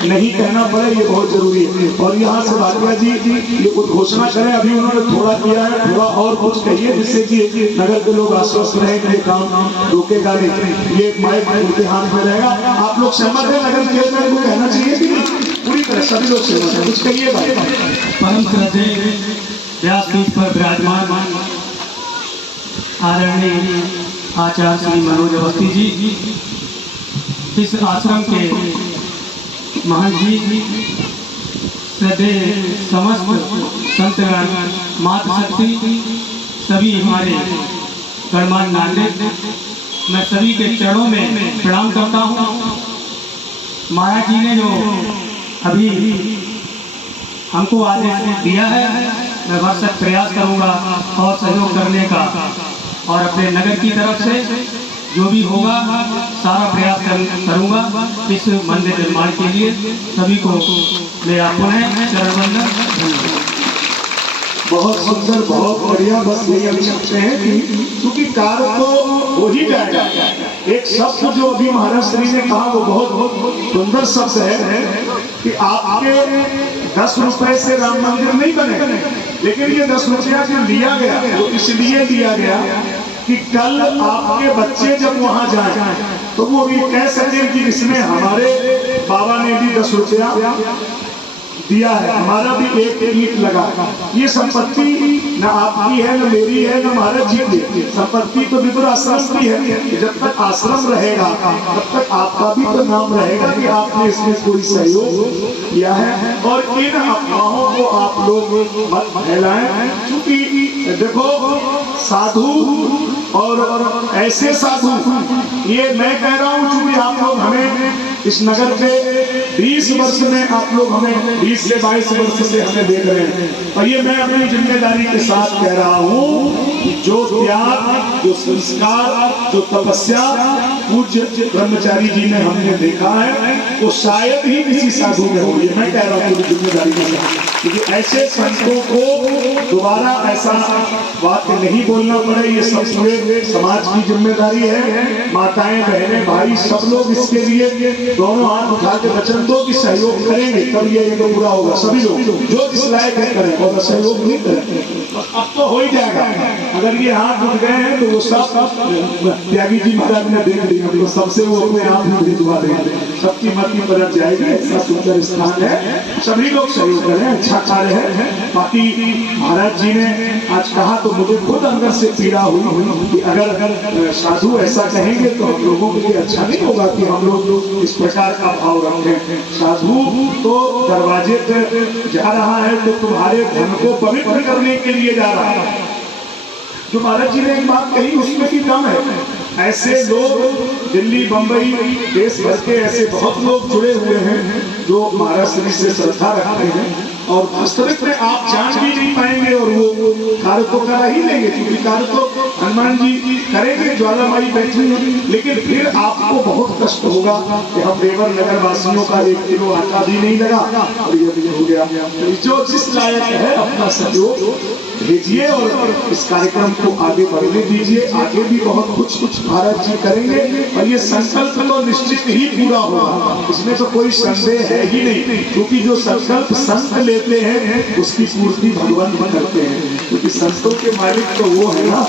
नहीं कहना पड़े, ये बहुत जरूरी है। और यहाँ से भाटिया जी ये उद्घोषणा करें, अभी उन्होंने थोड़ा किया है, थोड़ा और कुछ कहिए जिससे कि नगर के लोग आश्वस्त रहे कि ये काम रोकेगा नहीं। ये माइक उनके हाथ में रहेगा। आप लोग सहमत है? नगर चेयरमैन को कहना चाहिए कि पूरी तरह सभी लोग सहमत है, कुछ कहिए भाई। परम श्रद्धेय व्यासपीठ पर विराजमान आदरणीय आचार्य श्री मनोज अवस्थी जी, इस आश्रम के महंत जी, श्रद्धेय समस्त संतगण, मातृशक्ति, सभी हमारे गणमान्य नागरिक, मैं सभी के चरणों में प्रणाम करता हूँ। माया जी ने जो अभी हमको आदेश दिया है, मैं भरसक प्रयास करूँगा और सहयोग करने का, और अपने नगर की तरफ से जो भी होगा सारा प्रयास करूँगा इस मंदिर निर्माण के लिए। सभी को मेरा पुनः चरण वंदन, धन्यवाद। बहुत सुंदर, बहुत बढ़िया। बस यही हम चाहते हैं कि क्योंकि कार्य तो हो ही जाएगा। एक शब्द जो अभी महाराज श्री ने कहा वो बहुत सुंदर शब्द है कि आपके 10 रुपए से राम मंदिर नहीं बने, लेकिन ये 10 रुपया जो लिया गया वो इसलिए लिया गया कि कल आपके बच्चे जब वहां जाएं तो वो ये कह सके कि इसमें हमारे बाबा ने भी 10 रुपया दिया है, हमारा भी एक ईंट लगा। ये संपत्ति न आपकी है, न मेरी है, न महाराज जी की। संपत्ति तो विदुर आश्रम की है। जब तक आश्रम रहेगा तब तक आपका भी तो नाम रहेगा कि आपने इसमें कोई सहयोग किया है। और इन अफवाहों को आप लोग मत फैलाएं, क्योंकि देखो साधु और ऐसे साधु, ये मैं कह रहा हूँ क्योंकि आप लोग हमें इस नगर के 20 वर्ष में, आप लोग हमें 20 से 22 वर्ष से हमें देख रहे हैं, और ये मैं अपनी जिम्मेदारी के साथ कह रहा हूँ, जो त्याग, जो संस्कार, जो तपस्या पूज्य ब्रह्मचारी जी में हमने देखा है वो शायद ही किसी साधु में हो। ये मैं कह रहा हूँ जिम्मेदारी के साथ, क्योंकि ऐसे संतों को दोबारा ऐसा बात नहीं बोलना पड़े। ये सब पूरे समाज की जिम्मेदारी है। माताएं, बहनें, भाई सब लोग इसके लिए दोनों हाथ उठा के वचन दो कि सहयोग करेंगे, तब ये तो पूरा होगा। सभी लोग जो जिस लायक है करें, और सहयोग नहीं करें अब तो हो ही जाएगा। अगर ये हाथ उठ गए हैं तो वो सब त्यागी जी महाराज ने देख लिया, तो सबसे वो अपने आप ही भिजवा देंगे, सबकी मति परत जाएगी। ऐसा सुंदर स्थान है, सभी लोग सहयोग करें, अच्छा कार्य है। बाकी महाराज जी ने आज कहा तो मुझे खुद अंदर से पीड़ा हुई कि अगर साधु ऐसा कहेंगे तो हम लोगों के लिए अच्छा नहीं होगा कि हम लोग इस प्रकार का भाव रखें। साधु तो दरवाजे पे जा रहा है तो तुम्हारे धन को पवित्र करने के लिए जा रहा है। जो महाराज जी ने एक बात कही उसमें भी दम है। ऐसे लोग दिल्ली, बंबई, देश भर के ऐसे बहुत लोग जुड़े हुए हैं जो महाराज श्री से श्रद्धा रखते हैं, और वास्तविक में आप जान भी नहीं पाएंगे और वो कार्य तो करा ही लेंगे, क्योंकि कार्य तो हनुमान जी करेंगे, ज्वालामाई बैठी है। लेकिन फिर आपको बहुत कष्ट होगा कि हम देवर नगर वासियों का 1 किलो आटा भी नहीं लगा और ये भी हो गया। जो जिस लायक है अपना सहयोग भेजिए और इस कार्यक्रम को आगे बढ़ने दीजिए। आगे भी बहुत कुछ महाराज जी करेंगे और ये संकल्प तो निश्चित ही पूरा होगा, इसमें तो कोई संदेह है ही नहीं। क्योंकि जो संकल्प संत लेते हैं उसकी पूर्ति भगवान करते हैं, क्योंकि संतों के मालिक तो वो है ना,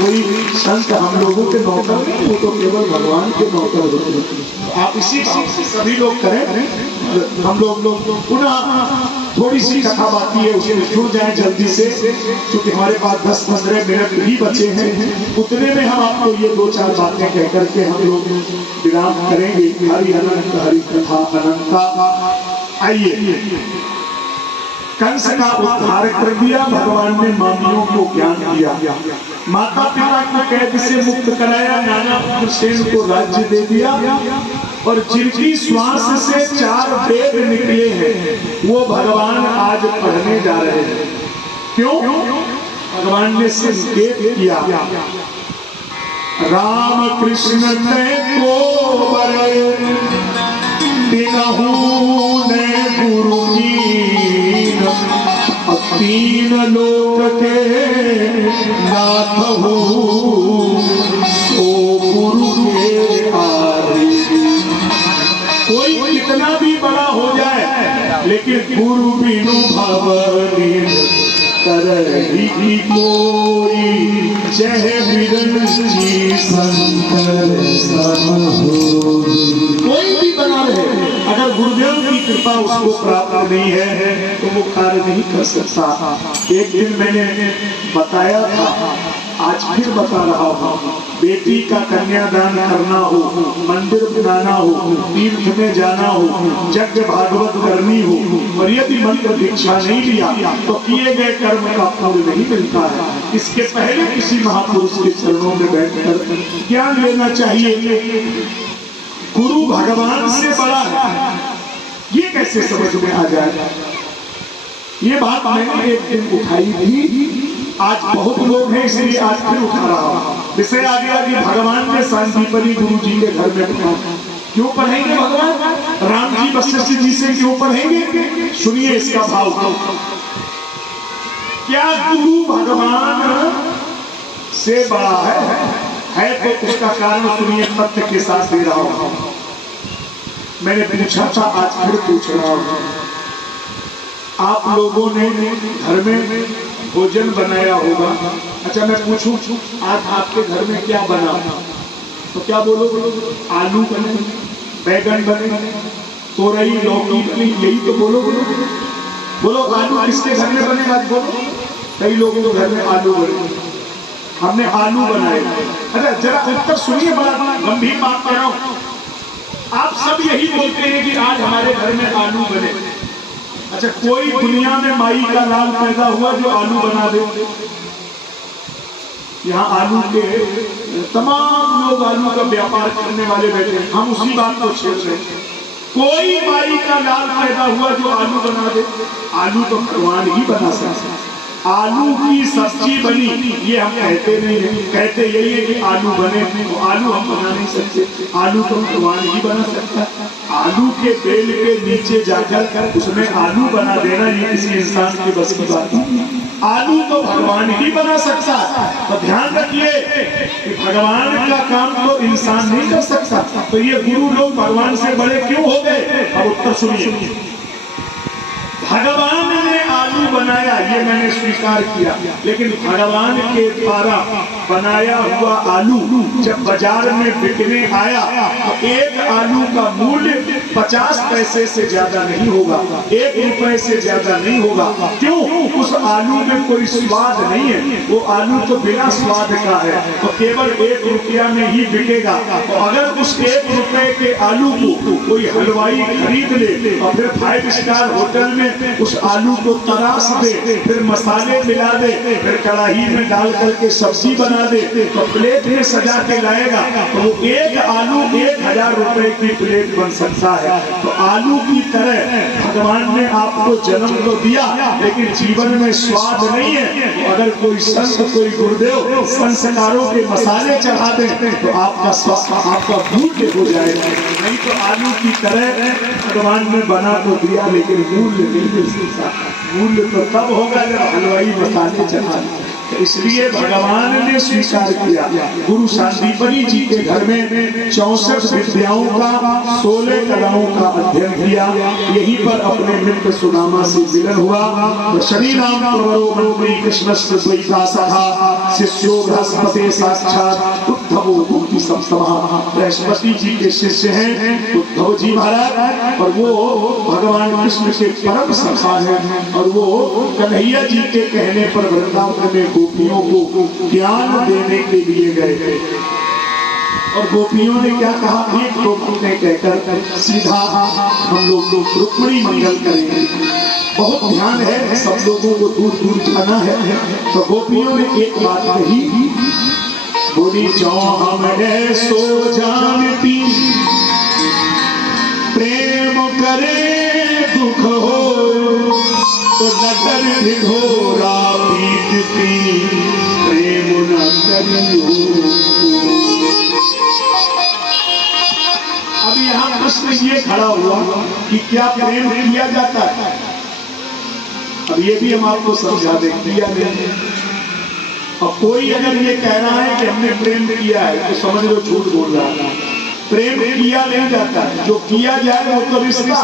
कोई संत हम लोगों के नौकर नहीं, वो तो केवल भगवान के नौकर होते हैं। आप इसी भाव से सभी लोग करें। हम लोग पुनः थोड़ी सी कथा बाकी है, उसमें जुड़ जाएं जल्दी से, क्योंकि हमारे पास 10-15 मिनट ही बचे हैं। उतने में हम आपको ये 2-4 बातें कह करके हम लोग विराम करेंगे। हरि अनंत हरि कथा अनंता। आइए, कंस का उद्धार कर दिया भगवान ने, मामियों को ज्ञान दिया, माता पिता को कैद से मुक्त कराया, नाना पुत्र सेन को राज्य दे दिया, और जिनकी श्वास से 4 वेद निकले हैं वो भगवान आज पढ़ने जा रहे हैं। क्यों? भगवान ने संकेत किया, राम कृष्ण तय को बड़े तिनहु ने गुरु की, 3 लोक के नाथ हो ओ गुरु के आदि। कोई कितना भी बड़ा हो जाए, लेकिन गुरु बिनु भवनी तरही कोई, चाहे बिरंची शंकर सम होई। कोई भी बना रहे, अगर गुरुदेव की कृपा उसको प्राप्त नहीं है तो वो कार्य नहीं कर सकता। एक दिन मैंने बताया था, आज फिर बता रहा हूँ, बेटी का कन्यादान करना हो, मंदिर बनाना हो, तीर्थ में जाना हो, यज्ञ भागवत करनी हो, और यदि मंत्र दीक्षा नहीं लिया तो किए गए कर्म का फल नहीं मिलता है। इसके पहले किसी महापुरुष के चरणों में बैठकर ज्ञान लेना चाहिए। गुरु भगवान से बड़ा है, ये कैसे समझ में आ जाएगा? ये बात मैंने एक दिन उठाई थी, आज बहुत लोग हैं इसलिए आज फिर उठा रहा हूँ। विषय आ गया कि भगवान ने सांदीपनी गुरु जी के घर में पढ़ा। क्यों पढ़ेंगे भगवान? राम जी वशिष्ठ जी से क्यों पढ़ेंगे? सुनिए इसका भाव। क्या गुरु भगवान से बड़ा है तो उसका कारण सुनिए, तथ्य के साथ दे रहा हूँ। मैंने पूछा था, आज फिर पूछ रहा हूँ। आप लोगों ने घर में भोजन बनाया होगा। अच्छा मैं पूछूं, आज आपके घर में क्या बना? तो क्या बोलो? आलू बने, बैगन बने, तोरई लौकी बनी, यही तो बोलो। बोलो आलू किसके घर में बने? आज बोलो। कई लोगों के घर में आलू बने, हमने आलू बनाए। अच्छा जरा उत्तर सुनिए, बड़ा गंभीर बात कह रहा हूं। आप सब यही बोलते हैं कि आज हमारे घर में आलू बने। अच्छा कोई दुनिया में माई का लाल पैदा हुआ जो आलू बना दे? यहाँ आलू के तमाम लोग आलू का व्यापार करने वाले बैठे हैं, हम उसी बात को छेड़ रहे हैं। कोई माई का लाल पैदा हुआ जो आलू बना दे? आलू तो भगवान ही बना सकता। आलू की सब्जी बनी ये हम कहते नहीं है, कहते यही है कि आलू बने, तो आलू हम बना नहीं सकते। आलू तो भगवान ही बना सकता है। आलू के बेल के नीचे जाकर उसमें आलू बना देना ये किसी इंसान की बस की बात नहीं। आलू तो भगवान ही बना सकता है। तो ध्यान रखिए कि भगवान का काम तो इंसान नहीं कर सकता। तो ये गुरु लोग भगवान से बड़े क्यों हो गए? अब उत्तर सुनिए। भगवान ने आलू बनाया ये मैंने स्वीकार किया, लेकिन भगवान के द्वारा बनाया हुआ आलू जब बाजार में बिकने आया तो एक आलू का मूल्य 50 पैसे से ज्यादा नहीं होगा, 1 रुपए से ज्यादा नहीं होगा। क्यों? उस आलू में कोई स्वाद नहीं है, वो आलू तो बिना स्वाद का है, तो केवल 1 रुपया में ही बिकेगा। तो अगर उस 1 रुपए के आलू को कोई हलवाई खरीद ले और फिर 5 स्टार होटल में उस आलू को तराश दे, फिर मसाले मिला दे, फिर कढ़ाई में डाल करके सब्जी बना दे, तो प्लेट में सजा के लाएगा तो वो एक आलू 1000 रुपए की प्लेट बन सकता है। तो आलू की तरह भगवान ने आपको जन्म तो दिया, लेकिन जीवन में स्वाद नहीं है। तो अगर कोई संत कोई गुरुदेव संस्कारों के मसाले चढ़ा दे तो आपका मूल्य हो जाएगा। नहीं तो आलू की तरह भगवान ने बना तो दिया, लेकिन मूल्य नहीं मिल सकता। मूल्य तो तब होगा जब हलवाई मसाले चढ़ा। तो इसलिए भगवान ने स्वीकार किया। गुरु सांदीपनी जी के घर में 64 विद्याओं का 16 कलाओं का अध्ययन किया। यहीं पर अपने मित्र सुदामा से मिलन हुआ। तो शनि नाम प्रवरो मनोमयी कृष्णस्य द्वैता सखा शिष्यो बृहस्पति साक्षात उद्धवो भूति समसमः। बृहस्पति जी के शिष्य हैं उद्धव जी महाराज, और वो भगवान कृष्ण के परम सखा है। और वो कन्हैया जी के कहने पर वृंदावन में गोपियों को ज्ञान देने के लिए गए थे। और गोपियों ने क्या कहा? एक गोपी ने कहकर सीधा हम लोग रुक्मिणी मंगल करेंगे। बहुत ध्यान है, सब लोगों को दूर दूर जाना है। तो गोपियों ने एक बात कही, बोली जो हम सो जानती प्रेम करे दुख हो, तो नगर भिगोरा बीतती प्रेम न करियो। अभी यहाँ प्रश्न ये खड़ा हुआ कि क्या प्रेम किया जाता है? अब ये भी हम आपको समझा दें, किया नहीं। और कोई अगर ये कह रहा है कि हमने प्रेम किया है तो समझ लो झूठ बोल रहा है। प्रेम किया नहीं जाता है, जो किया जाए वो तो रिश्ता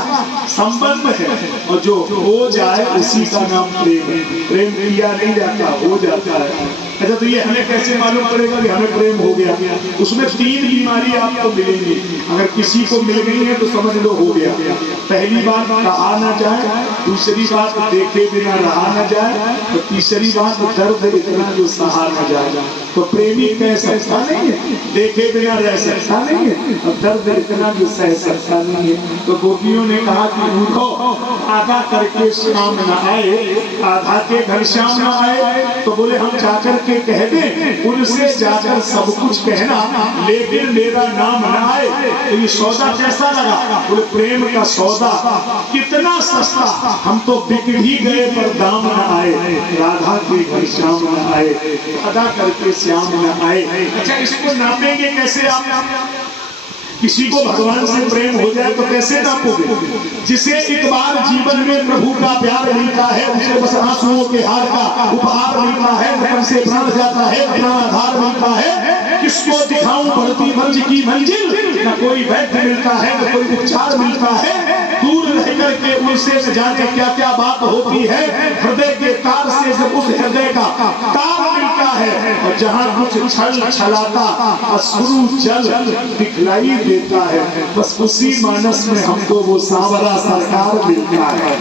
संबंध है, और जो हो जाए उसी का नाम प्रेम है। प्रेम किया नहीं जाता, हो जाता है। अच्छा, तो ये हमें कैसे मालूम पड़ेगा कि हमें प्रेम हो गया? उसमें 3 बीमारी आपको मिलेंगी। अगर किसी को मिल गई है तो समझ लो हो गया। पहली बात, कहा ना जाए। दूसरी बात, देखे बिना रहा ना जाए। तो तीसरी बात, दर्द इतना जो सहा ना जाए। तो प्रेमी कह सकता नहीं है, देखे बिना रह सकता नहीं है, और दर्द इतना जो सह सकता नहीं है। तो गोपियों ने कहा कि उठो, आधा करके शाम न आए, आधा के घर शाम न आए। तो बोले हम जाकर के कह दें, उनसे जाकर सब कुछ कहना, लेकिन मेरा नाम न आए। तो ये सौदा कैसा लगा? बोले प्रेम का सौदा कितना सस्ता, हम तो बिक भी गए पर दाम न आए। राधा के घर श्याम न आए, अदा करके श्याम न आए। अच्छा, इसको नापेंगे कैसे आप? किसी को भगवान से प्रेम हो जाए तो कैसे नापोगे? जिसे एक बार जीवन में प्रभु का प्यार मिलता है, उसे बस आंसुओं के हार का उपहार मिलता है, मन से प्राण जाता है, अपना आधार मिलता है। किसको दिखाऊं बढ़ती मंज की मंजिल, न कोई वैद्य मिलता है, न कोई उपचार मिलता है। दूर रह करके उनसे न जाने क्या क्या बात होती है। हृदय के तार से जब उस हृदय का तार मिलता है, और जहाँ कुछ छल छलाता अश्रु जल दिखलाई देता है, बस उसी मानस में हमको वो सांवरा सरकार मिलता है,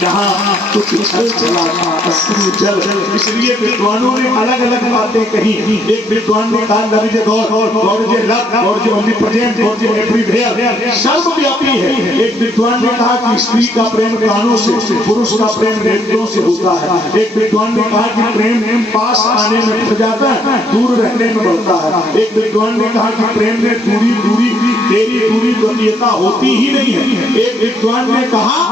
जहाँ कुछ छल छलाता अश्रु जल। इसलिए विद्वानों ने अलग अलग बातें कही। एक विद्वान ने कहा लविज गौर गौर जे लव और जो ओमनीप्रेजेंट गौर जे एवरीवेयर, सर्वव्यापी है। एक विद्वान ने कहा कि स्त्री का प्रेम कानों से, पुरुष का प्रेम नेत्रों से होता है। एक विद्वान ने कहा कि प्रेम पास आने में बढ़ जाता है, दूर रहने में बढ़ता है। एक विद्वान ने कहा कि प्रेम में दूरी दूरी तेरी दूरी द्वितीयता होती ही नहीं है। एक विद्वान ने कहा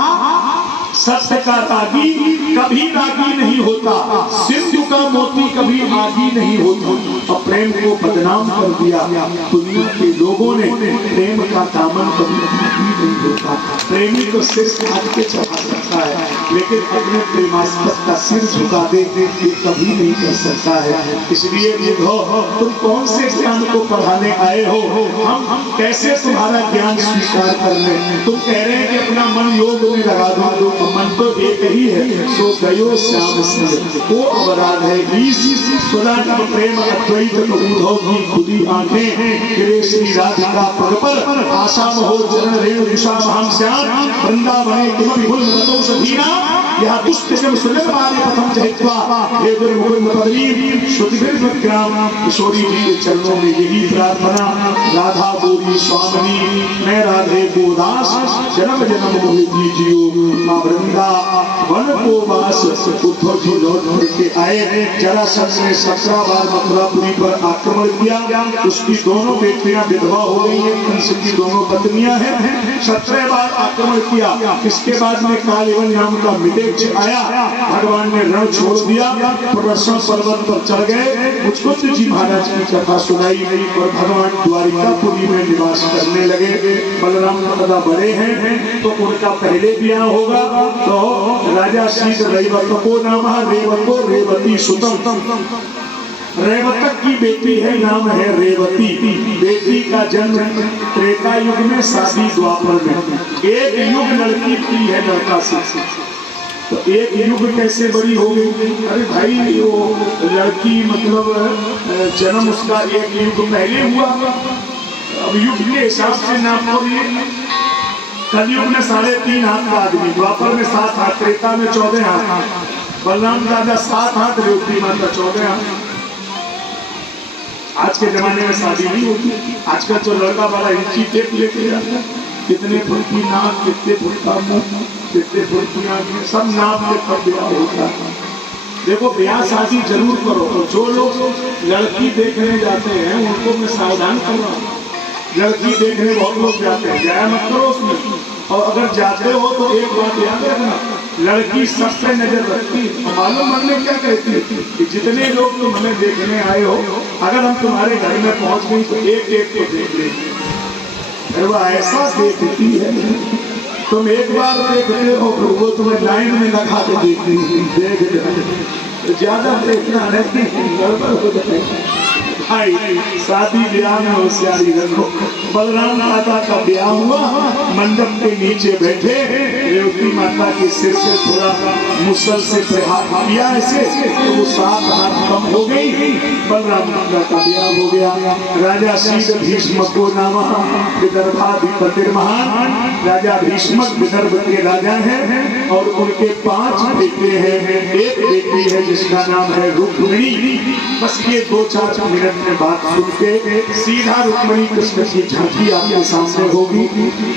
सत्य का तागी कभी रागी नहीं होता, सिंधु का मोती कभी आगी नहीं होता। और प्रेम को बदनाम कर दिया दुनिया के लोगों ने। प्रेम का दामन कभी आगी नहीं होता। प्रेमी को सिर काट के चढ़ा सकता है, लेकिन अपने प्रेमास्पद का सिर झुका दे ये कभी नहीं कर सकता है। इसलिए तुम कौन से ज्ञान को पढ़ाने आए हो? हम कैसे तुम्हारा ज्ञान स्वीकार कर लें? तुम कह रहे हैं कि अपना मन योग में लगा दो, मन तो एक ही है। सो गयो श्याम संग वो अवराध है प्रेम अद्वैत उद्धव की खुदी आंखें गिरे श्री राधिका पग पर, आशा महो चरण रेणु दिशा हम श्याम वृंदावने किमपि भूल मतों सधीना। यह दुष्ट जब सुलभ मारे प्रथम जहित्वा हे गुरु मुकुंद पदवीं श्रुतिभिर् ग्राम। किशोरी जी के चरणों में यही प्रार्थना। राधा बोली स्वामिनी मैं राधे को दास, जन्म जन्म मोहि दीजियो मां वृंदावन को वास। उद्धव जी लौट करके आए। जरासंध ने 17 बार मथुरापुरी पर आक्रमण किया। उसकी दोनों बेटियां विधवा हो गई हैं, कंस की दोनों पत्नियां हैं। 17 बार आक्रमण किया। इसके बाद में कालिवन नाम का मितेच्छ आया। भगवान ने रण छोड़ दिया, प्रदर्शन पर्वत पर चढ़ गए। मुचकुंद जी महाराज की कथा सुनाई और भगवान द्वारिकापुरी में निवास करने लगे। बलराम दादा बड़े हैं तो उनका पहले ब्याह होगा। तो राजा शीत रेवतको नाम रेवतो रेवती सुतम, रेवतक की बेटी है, नाम है रेवती। बेटी का जन्म त्रेता युग में, शादी द्वापर में। एक युग लड़की की है लड़का से, तो एक युग कैसे बड़ी हो गई? अरे भाई वो लड़की मतलब जन्म उसका एक युग पहले हुआ। अब युग के हिसाब से नाम हो रही है। कलयुग में 3.5 हाथ का आदमी, द्वापर में 7 हाथ, त्रेता में 14 हाथ, बलराम दादा 7 हाथ, रेवती माता 14 हाथ। आज के जमाने में शादी नहीं होती। आजकल जो लड़का वाला इंची टेप लेके जाता है, कितने फुट की नाक, कितने फुट का मुंह, कितने फुट की आंखें, सब नाप के तब ब्याह होता है। देखो ब्याह शादी जरूर करो। तो जो लोग लड़की देखने जाते हैं उनको मैं सावधान कर रहा हूँ। लड़की देखने बहुत लोग जाते हैं, जाया मत करो उसमें। और अगर जाते हो तो एक बात याद रखना, लड़की सबसे नजर रखती है। मालूम हमने क्या कहती है कि जितने लोग तुम हमें देखने आए हो, अगर हम तुम्हारे घर में पहुंच गई तो एक एक को देख लेंगे। वो ऐसा देखती है, तुम एक बार देखते हो तो वो तुम्हें लाइन में लगा के देखती है। देख ज्यादा देखना नहीं, गड़बड़ हो जाएगा। भाई शादी ब्याह में होशियारी रखो। बलराम माता का ब्याह हुआ, मंडप के नीचे बैठे, रेवती माता के सिर से थोड़ा मुसल से प्रहार किया ऐसे, तो वो 7 हाथ कम हो गई। बलराम माता का ब्याह हो गया। राजा शील भीष्म को नाम विदर्भाधिपति महान। राजा भीष्मक विदर्भ के राजा हैं और उनके 5 बेटे हैं। एक बेटी है जिसका नाम है रुक्मिणी। बस ये 2-4 मिनट में बात सुन के सीधा रुक्मिणी कृष्ण की झांकी आपके सामने होगी,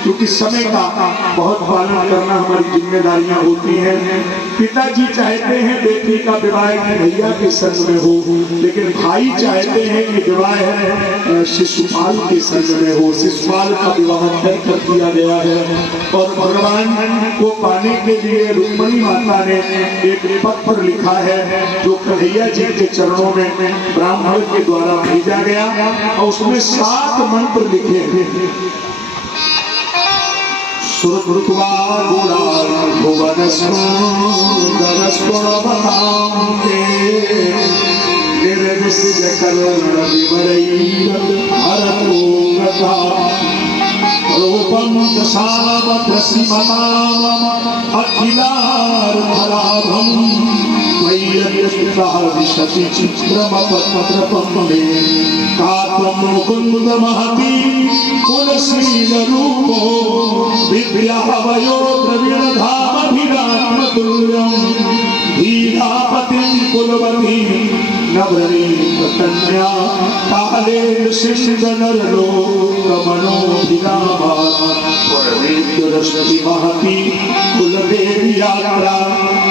क्योंकि समय का बहुत पालन करना हमारी जिम्मेदारियां होती हैं। पिताजी चाहते हैं बेटी का विवाह भैया के संग में हो, लेकिन भाई चाहते हैं कि विवाह शिशुपाल के संग में हो। शिशुपाल का विवाह तय कर दिया गया है और भगवान को पाने के लिए रुक्मिणी माता ने एक पत्र लिखा है जो कन्हैया जी के चरणों में ब्राह्मण के द्वारा भेजा गया और उसमें 7 मंत्र लिखे हैं। सुरभृत्वा गुणान् भुवनस्मरस्मरवतान्ते निर्विश्य कर्णविवरैर्हरतो गता रूपं दशावत्रसीमताम् अखिलार्थलाभम् विशति चित्रमपत्रपम्बे कात्वं मुकुन्द महती कुलशीलरूपो विद्यावयो द्रविणधामभिरात्मतुल्यं धीरापतिं कुलवतीं नवनीतकन्या काले सिंहनरलोकमनोभिरामात् परमेश्वरश्री महती कुलदेवी यात्रा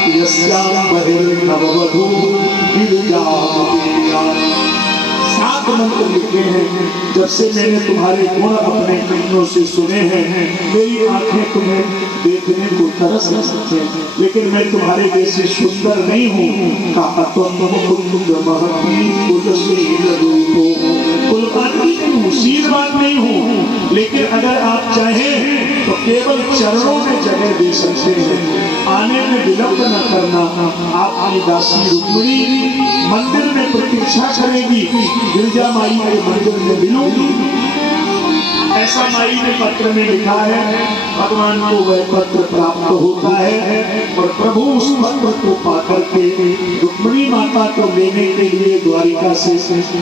यस्यां बहिर्नववधू गिरिजा। 7 मंत्र लिखे हैं। जब से मैंने तुम्हारे गुण अपने कानों से सुने हैं, मेरी आंखें तुम्हें देखने को तरस सकते हैं, लेकिन मैं तुम्हारे जैसे सुंदर नहीं हूँ। शीलवान नहीं हूँ, लेकिन अगर आप चाहें तो केवल चरणों में जगह दे सकते हैं। आने में विलंब न करना। आपकी दासी रुक्मिणी मंदिर में प्रतीक्षा करेगी, गिरजा माई के मंदिर में मिलूंगी, ऐसा माई ने पत्र में लिखा है। भगवान को वह पत्र प्राप्त होता है और प्रभु उस पत्र को पाकर के रुक्मिणी माता को लेने के लिए द्वारिका से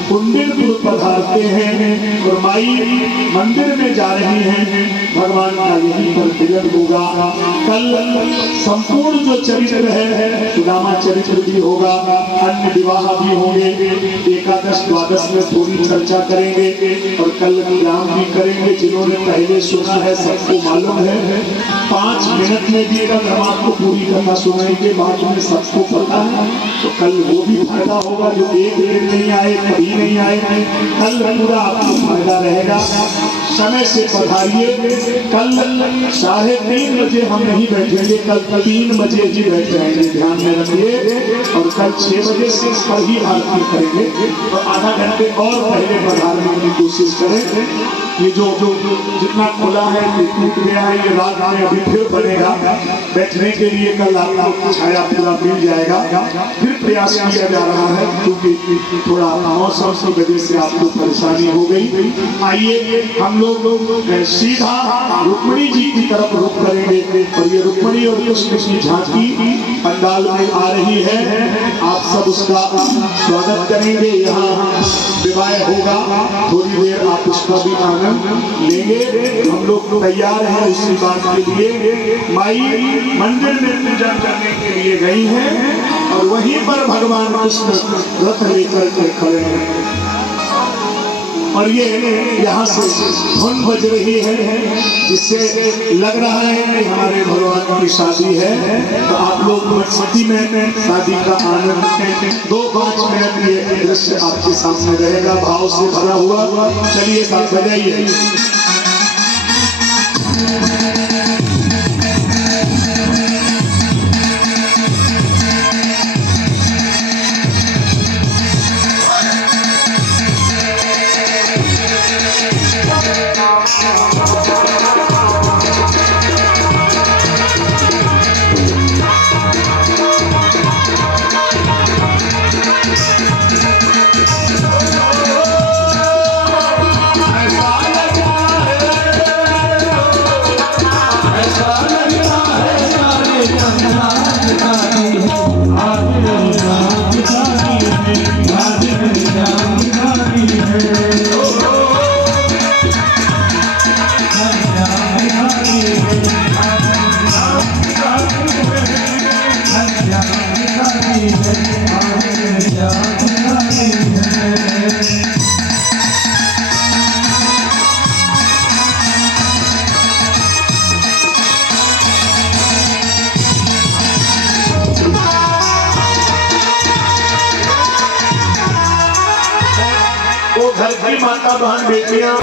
कुंडिलपुर पधारते हैं और माई मंदिर में जा रही हैं। भगवान का यहीं पर मिलन होगा। कल संपूर्ण जो चरित्र है, सुदामा चरित्र भी होगा, अन्य विवाह भी होंगे, एकादश द्वादश में थोड़ी चर्चा करेंगे और कल विराम भी करेंगे। जिन्होंने पहले सुना है सबको मालूम है। 5 मिनट में भी अगर हम आपको पूरी कथा सुनाएंगे, बाद में सबको पता है, तो कल वो भी फायदा होगा जो एक दिन नहीं आए, कभी नहीं आए। कल पूरा आपको फायदा रहेगा। समय से पधारिए। कल 3:30 बजे हम नहीं बैठेंगे, कल 3 बजे ही बैठ जाएंगे, ध्यान में रखिए। और कल 6 बजे से पर ही आरती करेंगे, तो आधा घंटे और पहले पधारने की कोशिश करें। ये जो जितना खुला है टूट गया है, ये रात में अभी फिर बनेगा। बैठने के लिए कल आपको छाया पूरा मिल जाएगा। फिर प्रयास किया जा रहा है, क्योंकि थोड़ा मौसम की वजह से आपको परेशानी हो गई। आइए हम लोग सीधा रुक्मिणी जी की तरफ रुख करेंगे और ये रुक्मिणी और कृष्ण की झांकी पंडाल में आ रही है। आप सब उसका स्वागत करेंगे। यहाँ विवाह होगा, थोड़ी देर आप उसका भी आनंद लेंगे। हम लोग तैयार हैं उसी बात के लिए। माई मंदिर में पूजा करने के लिए गई हैं और वहीं पर भगवान कृष्ण रथ लेकर के खड़े हैं और ये यहाँ से धुन बज रही है, जिससे लग रहा है कि हमारे भगवान की शादी है। तो आप लोग मस्ती में शादी का आनंद 2-5 मिनट ये दृश्य आपके सामने रहेगा, भाव से भरा हुआ। चलिए साथ बजाइए। भाई माता बहन बेटियां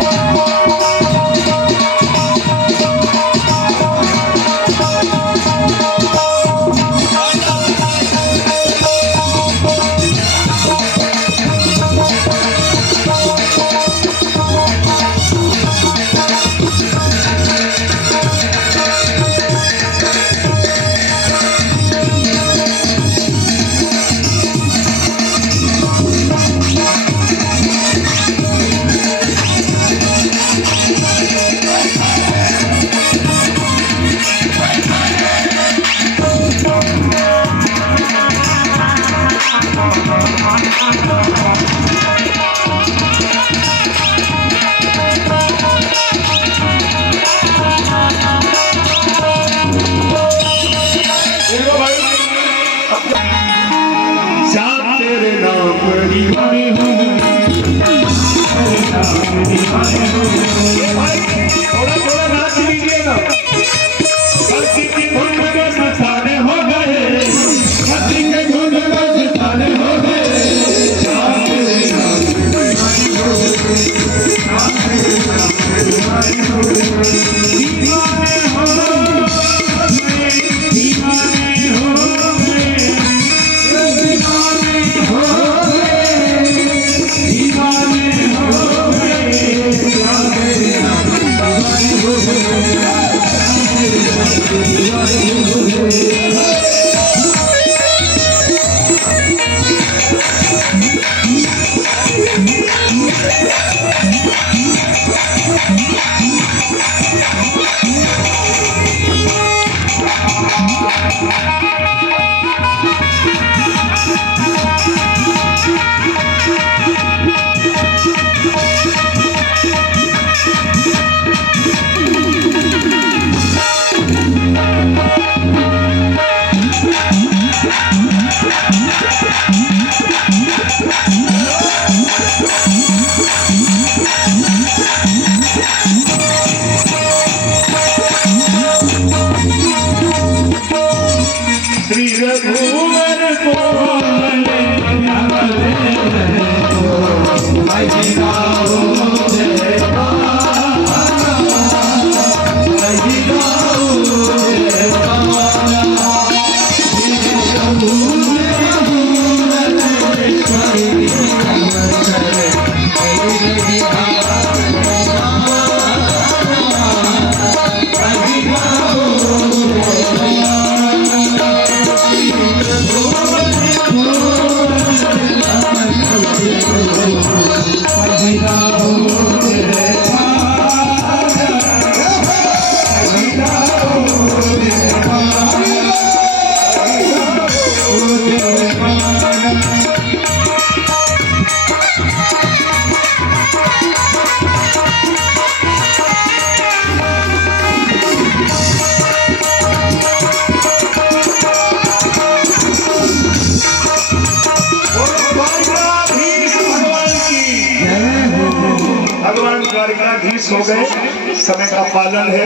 तेरे नाम दीवाने हूँ थोड़ा थोड़ा नाच लीजिए ना भक्ति की धुन में मसाले हो गए भक्ति के धुन में मसाले हो गए दीवाने हो द्वारिकाधीश हो गए। समय का पालन है।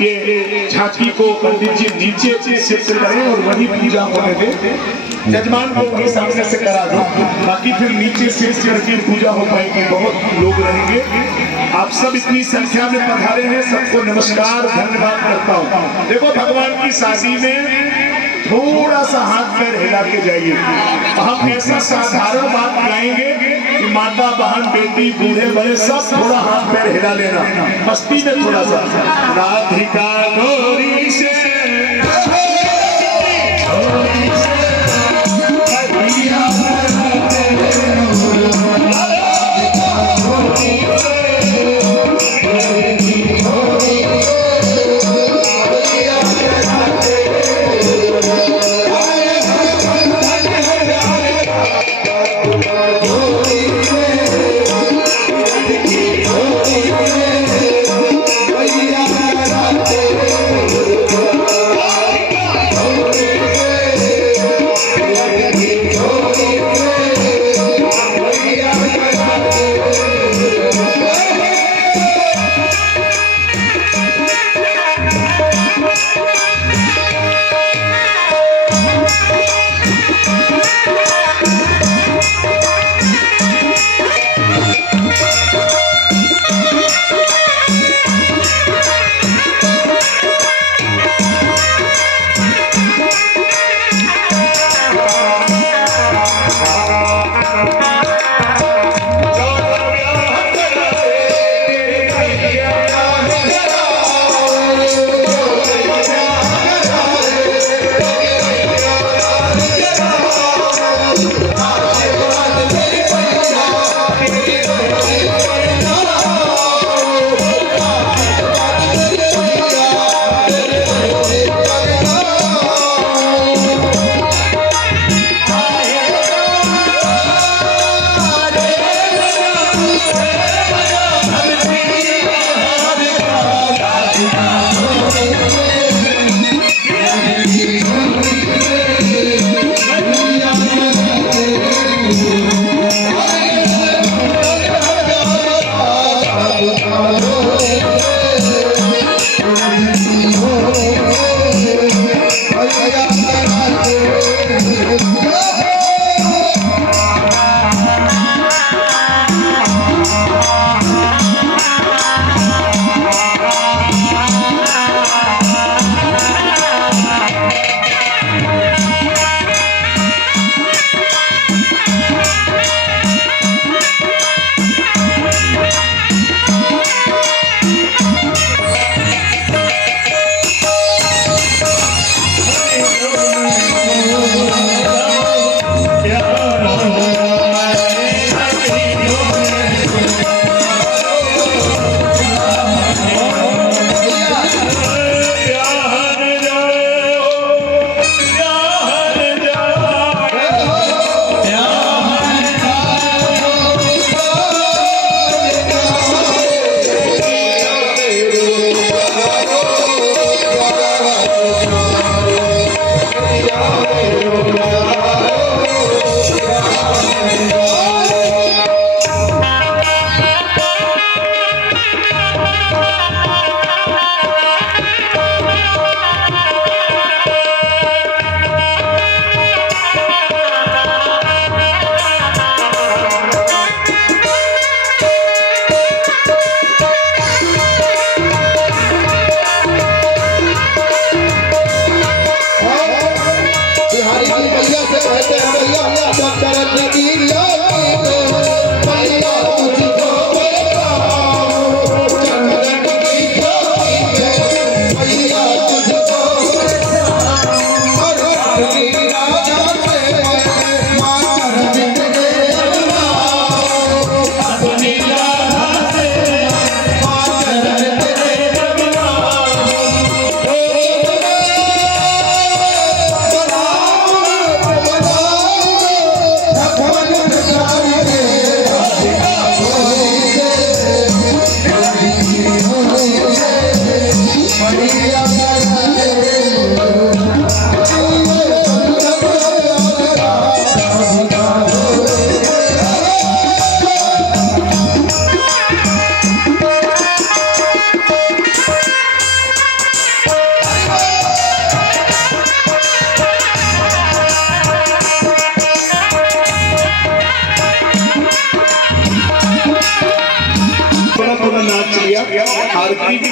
ये झांकी को पंडित जी नीचे से शिफ्ट करें और वही पूजा होने दें। यजमान को वही सामने से करा दो, बाकी फिर नीचे शिफ्ट करके पूजा हो पाएगी। बहुत लोग रहेंगे। आप सब इतनी संख्या में पधारे हैं, सबको नमस्कार धन्यवाद करता हूँ। देखो भगवान की शादी में थोड़ा सा हाथ पैर हिला के जाइए। हम ऐसा साधारण बात गाएंगे कि माता बहन बेटी बूढ़े बड़े सब थोड़ा हाथ पैर हिला लेना, मस्ती में थोड़ा सा। राधिका गौरी से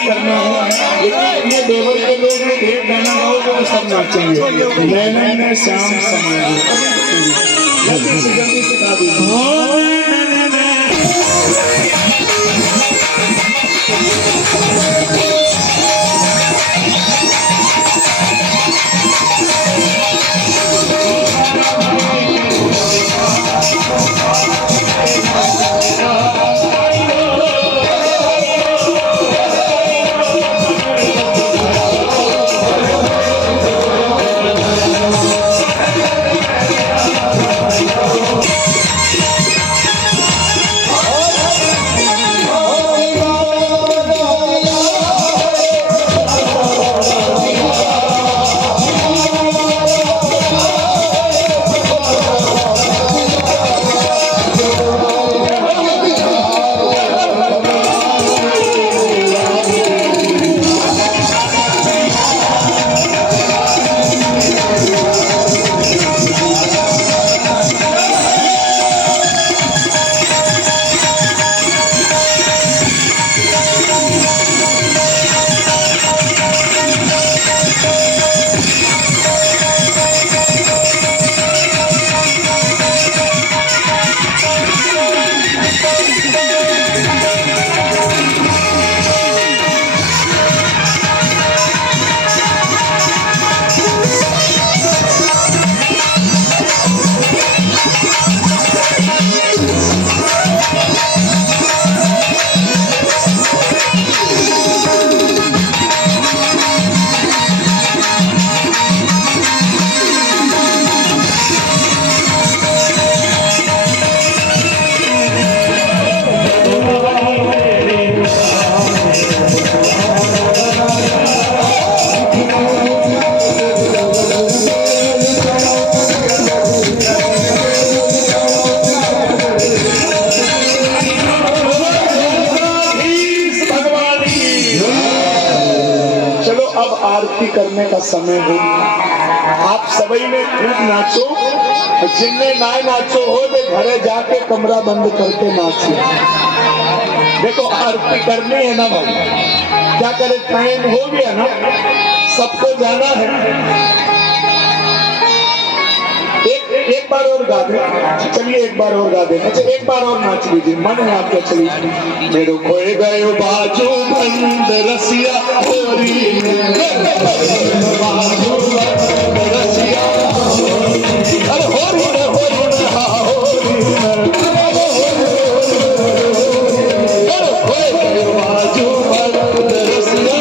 करना है, लेकिन ये देवर के लोग एक गाना गाओगे वो सब नाचेंगे। मैंने श्याम समाज जल्दी से गा दीजिए। आरती करने का समय हो, आप सभी ने खूब नाचो, जिनने ना नाचो हो वे घरे जाके कमरा बंद करके नाचो। देखो आरती करनी है ना भाई, क्या करे, टाइम हो गया ना, सबको जाना है। एक बार और गा दे, चलिए एक बार और गा दे। अच्छा एक बार और नाच लीजिए, मन है आपका। चलिए मेरे खोए गए बाजू बंद रसिया होरी बाजू बंद रसिया अरे होरी रे अरे खोए गए बाजू बंद रसिया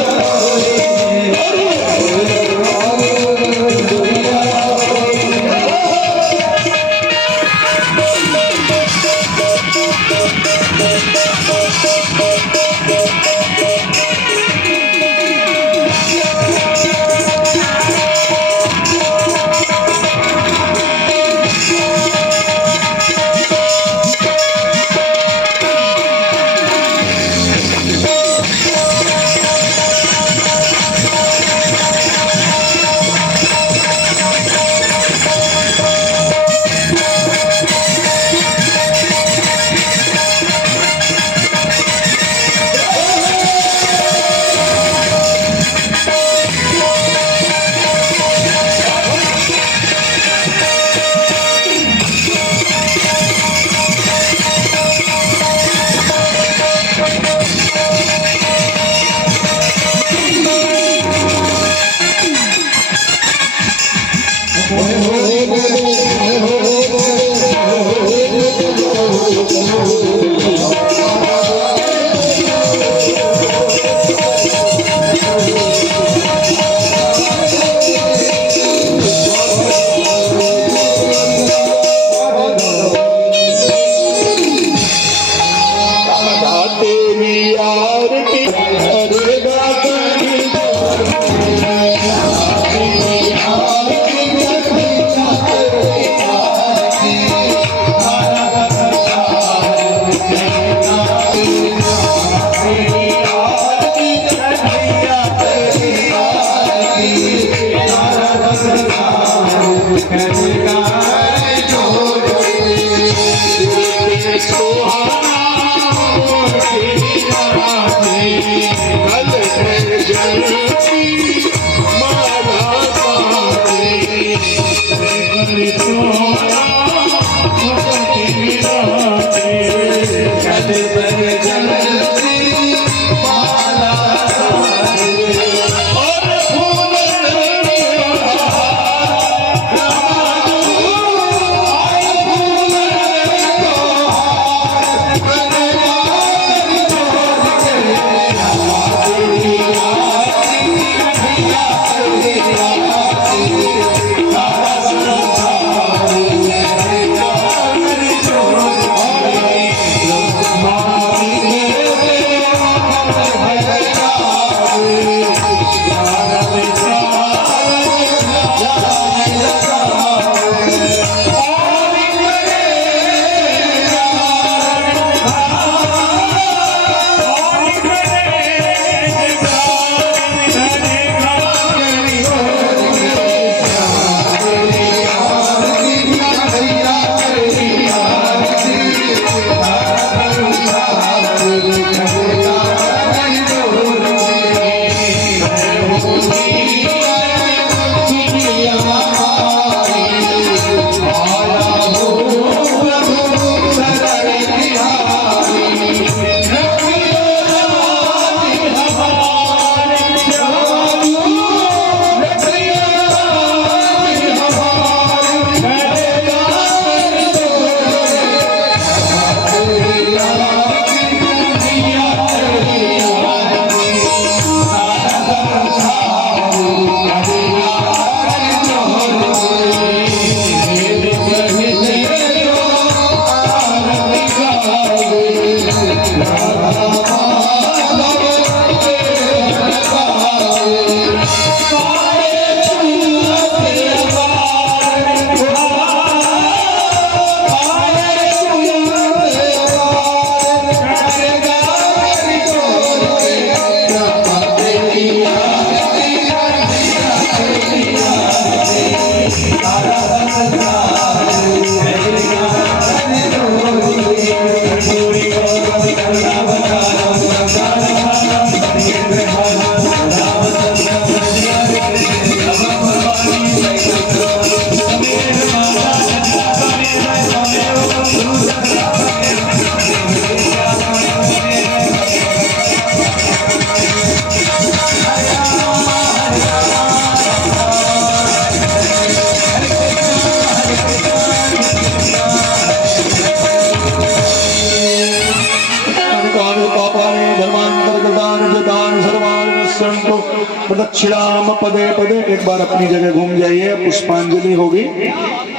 प्रदक्षिणाम पदे पदे। एक बार अपनी जगह घूम जाइए। पुष्पांजलि होगी,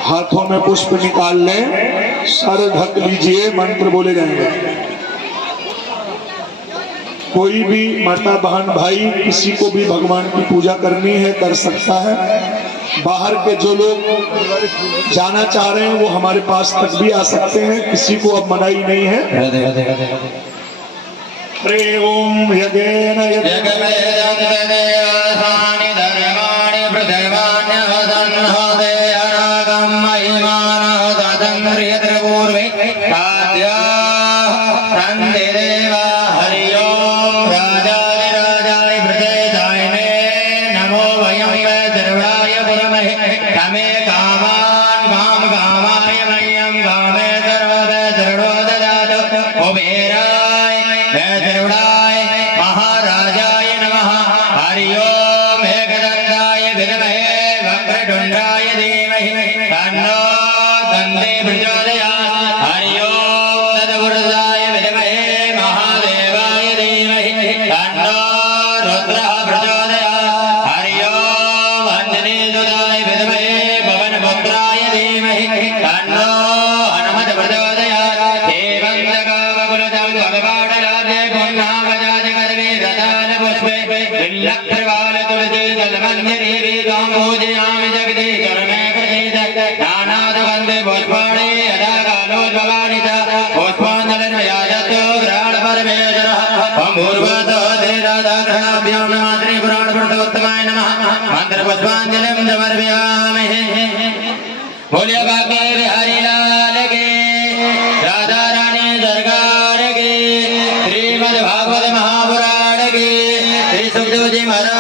हाथों में पुष्प निकाल लें, सर ढक लीजिए, मंत्र बोले जाएंगे। कोई भी माता बहन भाई किसी को भी भगवान की पूजा करनी है कर सकता है। बाहर के जो लोग जाना चाह रहे हैं वो हमारे पास तक भी आ सकते हैं, किसी को अब मनाही नहीं है। हरे ओम यज्ञेन पुष्पांजलिं समर्पयामि। बोलिए बाके बिहारी लाल के, राधा रानी सरकार के, श्रीमद् भागवत महापुराण के, श्री सुखदेव जी महाराज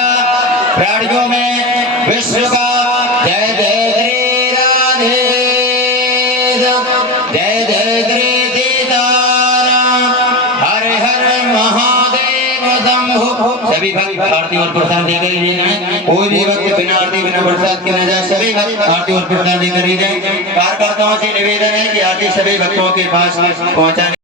भला प्राणियों में विश्व का जय जय श्री राधे जय जय श्री सीताराम हर हर महादेव शंभु। सभी भक्त आरती और प्रसाद देकर ही जाए, कोई भी भक्त बिना आरती बिना प्रसाद के न जाए। सभी भक्त आरती और प्रसाद देकर ही जाए। कार्यकर्ताओं से निवेदन है कि आरती सभी भक्तों के पास पहुंचाने